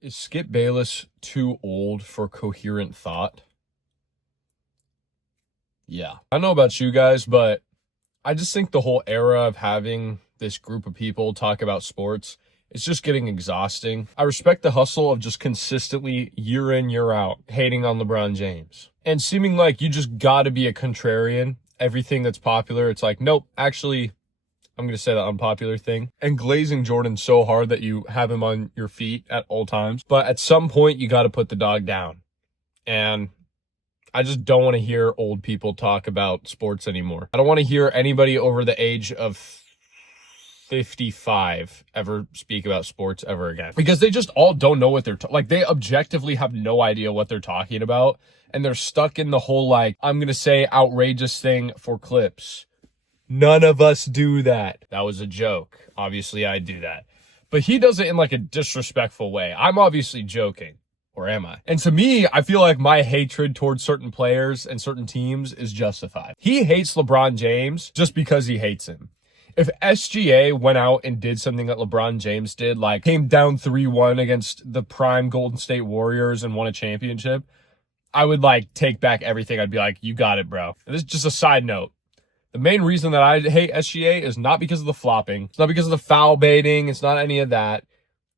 Is Skip Bayless too old for coherent thought? Yeah. I don't know about you guys, but I just think the whole era of having this group of people talk about sports, it's just getting exhausting. I respect the hustle of just consistently year in, year out, hating on LeBron James. And seeming like you just gotta be a contrarian. Everything that's popular, it's like, nope, actually, I'm going to say the unpopular thing, and glazing Jordan so hard that you have him on your feet at all times. But at some point, you got to put the dog down. And I just don't want to hear old people talk about sports anymore. I don't want to hear anybody over the age of 55 ever speak about sports ever again. Because they just all don't know what they're like. They objectively have no idea what they're talking about. And they're stuck in the whole, like, I'm going to say outrageous thing for clips. None of us do that. That was a joke. Obviously, I do that. But he does it in like a disrespectful way. I'm obviously joking. Or am I? And to me, I feel like my hatred towards certain players and certain teams is justified. He hates LeBron James just because he hates him. If SGA went out and did something that LeBron James did, like came down 3-1 against the prime Golden State Warriors and won a championship, I would like take back everything. I'd be like, you got it, bro. And this is just a side note. The main reason that I hate SGA is not because of the flopping. It's not because of the foul baiting. It's not any of that.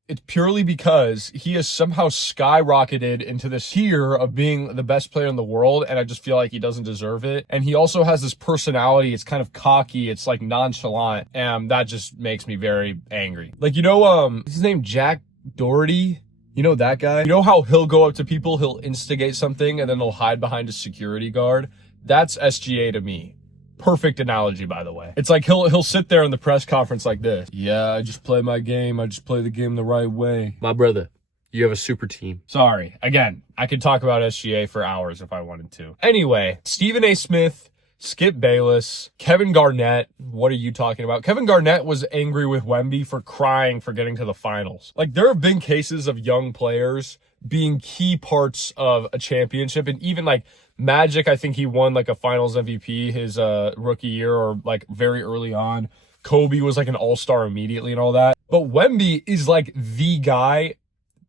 It's purely because he has somehow skyrocketed into this tier of being the best player in the world, and I just feel like he doesn't deserve it. And he also has this personality. It's kind of cocky. It's like nonchalant, and that just makes me very angry. Like, you know, his name Jack Doherty? You know that guy? You know how he'll go up to people, he'll instigate something, and then he'll hide behind a security guard? That's SGA to me. Perfect analogy, by the way. It's like he'll sit there in the press conference like this. Yeah, I just play my game. I just play the game the right way. My brother, you have a super team. Sorry. Again, I could talk about SGA for hours if I wanted to. Anyway, Stephen A. Smith, Skip Bayless, Kevin Garnett. What are you talking about? Kevin Garnett was angry with Wemby for crying for getting to the finals. Like, there have been cases of young players being key parts of a championship, and even like Magic, I think he won like a finals MVP his rookie year or like very early on. Kobe was like an all-star immediately and all that. But Wemby is like the guy,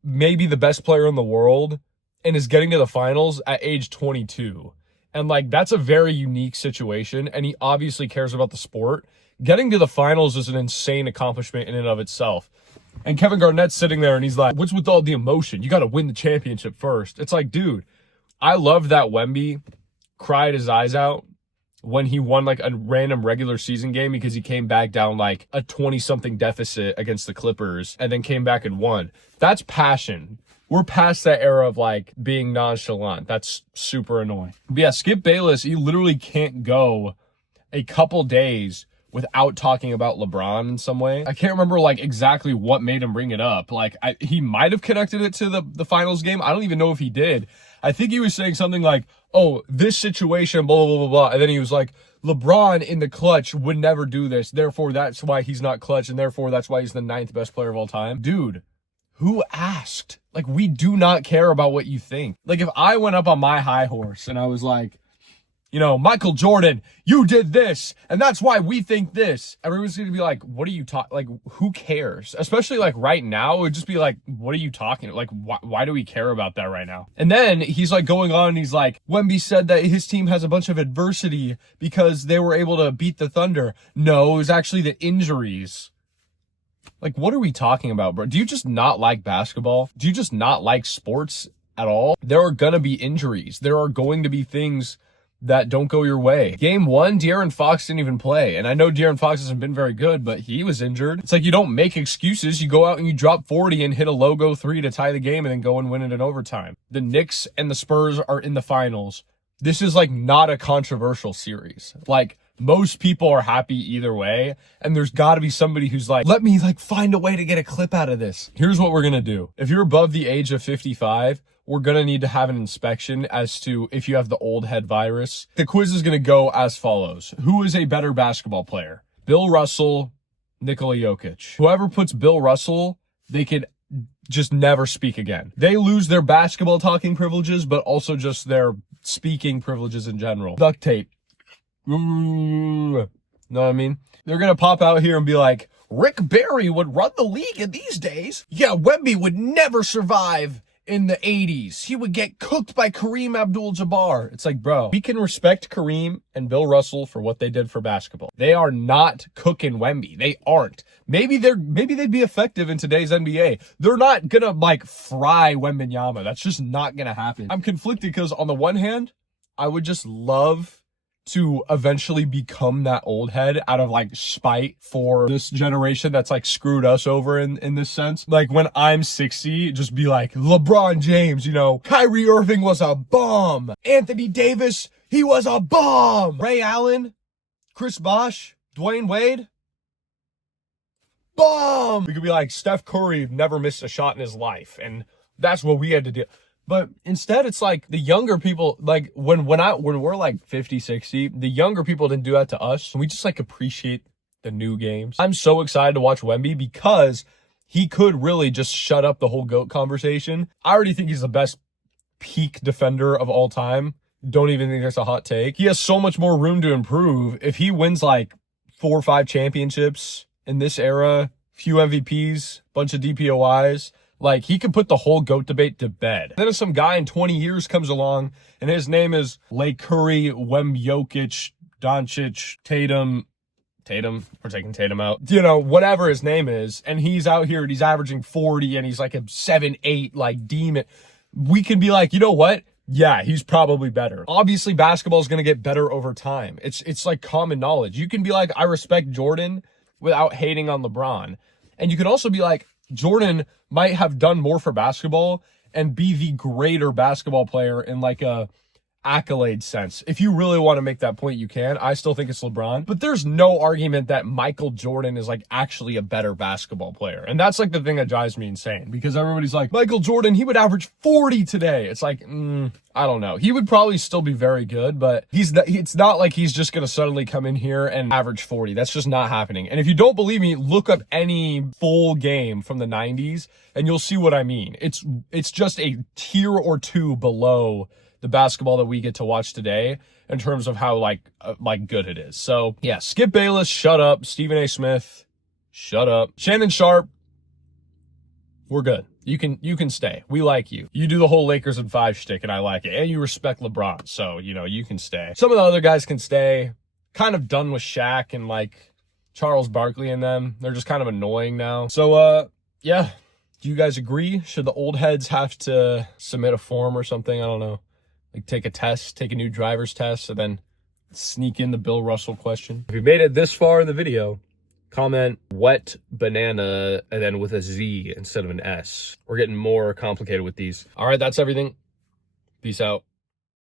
maybe the best player in the world, and is getting to the finals at age 22. And like, that's a very unique situation. And he obviously cares about the sport. Getting to the finals is an insane accomplishment in and of itself. And Kevin Garnett's sitting there and he's like, what's with all the emotion? You got to win the championship first. It's like, dude, I love that Wemby cried his eyes out when he won like a random regular season game because he came back down like a 20-something deficit against the Clippers and then came back and won. That's passion. We're past that era of like being nonchalant. That's super annoying. But yeah, Skip Bayless, he literally can't go a couple days without talking about LeBron in some way. I can't remember like exactly what made him bring it up. Like he might have connected it to the finals game. I don't even know if he did. I think he was saying something like, oh, this situation, blah, blah, blah, blah. And then he was like, LeBron in the clutch would never do this. Therefore, that's why he's not clutch. And therefore, that's why he's the 9th best player of all time. Dude, who asked? Like, we do not care about what you think. Like, if I went up on my high horse and I was like, you know, Michael Jordan, you did this, and that's why we think this. Everyone's going to be like, what are you talking? Like, who cares? Especially, like, right now, it would just be like, what are you talking? Like, why do we care about that right now? And then he's, like, going on, and he's like, Wemby said that his team has a bunch of adversity because they were able to beat the Thunder. No, it was actually the injuries. Like, what are we talking about, bro? Do you just not like basketball? Do you just not like sports at all? There are going to be injuries. There are going to be things that don't go your way. Game 1, De'Aaron Fox didn't even play. And I know De'Aaron Fox hasn't been very good, but he was injured. It's like you don't make excuses. You go out and you drop 40 and hit a logo 3 to tie the game and then go and win it in overtime. The Knicks and the Spurs are in the finals. This is like not a controversial series. Like, most people are happy either way. And there's got to be somebody who's like, let me like find a way to get a clip out of this. Here's what we're going to do. If you're above the age of 55, we're going to need to have an inspection as to if you have the old head virus. The quiz is going to go as follows. Who is a better basketball player? Bill Russell, Nikola Jokic. Whoever puts Bill Russell, they could just never speak again. They lose their basketball talking privileges, but also just their speaking privileges in general. Duct tape. Know what I mean? They're going to pop out here and be like, Rick Barry would run the league in these days. Yeah, Wemby would never survive in the 80s. He would get cooked by Kareem Abdul-Jabbar. It's like, bro, we can respect Kareem and Bill Russell for what they did for basketball. They are not cooking Wemby. They aren't. Maybe they'd be effective in today's NBA. They're not gonna like fry Wembanyama. That's just not gonna happen. I'm conflicted because on the one hand, I would just love to eventually become that old head out of like spite for this generation that's like screwed us over in this sense. Like when I'm 60, just be like, LeBron James, you know, Kyrie Irving was a bum. Anthony Davis, he was a bum. Ray Allen, Chris Bosh, Dwayne Wade, bum. We could be like, Steph Curry never missed a shot in his life. And that's what we had to do. But instead, it's like the younger people, like when we're like 50, 60, the younger people didn't do that to us. We just like appreciate the new games. I'm so excited to watch Wemby because he could really just shut up the whole GOAT conversation. I already think he's the best peak defender of all time. Don't even think that's a hot take. He has so much more room to improve. If he wins like 4 or 5 championships in this era, few MVPs, bunch of DPOIs, like, he could put the whole GOAT debate to bed. Then if some guy in 20 years comes along and his name is Lake Curry, Jokic, Doncic, Tatum, we're taking Tatum out, you know, whatever his name is, and he's out here and he's averaging 40 and he's like a 7-8, like, demon, we can be like, you know what? Yeah, he's probably better. Obviously, basketball is going to get better over time. It's like common knowledge. You can be like, I respect Jordan without hating on LeBron. And you can also be like, Jordan might have done more for basketball and be the greater basketball player in like a accolade sense. If you really want to make that point, you can. I still think it's LeBron, but there's no argument that Michael Jordan is like actually a better basketball player. And that's like the thing that drives me insane because everybody's like, Michael Jordan, he would average 40 today. It's like, I don't know. He would probably still be very good, but it's not like he's just going to suddenly come in here and average 40. That's just not happening. And if you don't believe me, look up any full game from the 90s and you'll see what I mean. It's just a tier or two below the basketball that we get to watch today in terms of how like good it is. So yeah, Skip Bayless, shut up. Stephen A. Smith, shut up. Shannon Sharp, we're good. You can stay. We like you. You do the whole Lakers in 5 shtick and I like it. And you respect LeBron. So, you know, you can stay. Some of the other guys can stay. Kind of done with Shaq and like Charles Barkley and them. They're just kind of annoying now. So yeah. Do you guys agree? Should the old heads have to submit a form or something? I don't know. Like take a test, take a new driver's test, and then sneak in the Bill Russell question. If you made it this far in the video, comment wet banana and then with a Z instead of an S. We're getting more complicated with these. All right, that's everything. Peace out.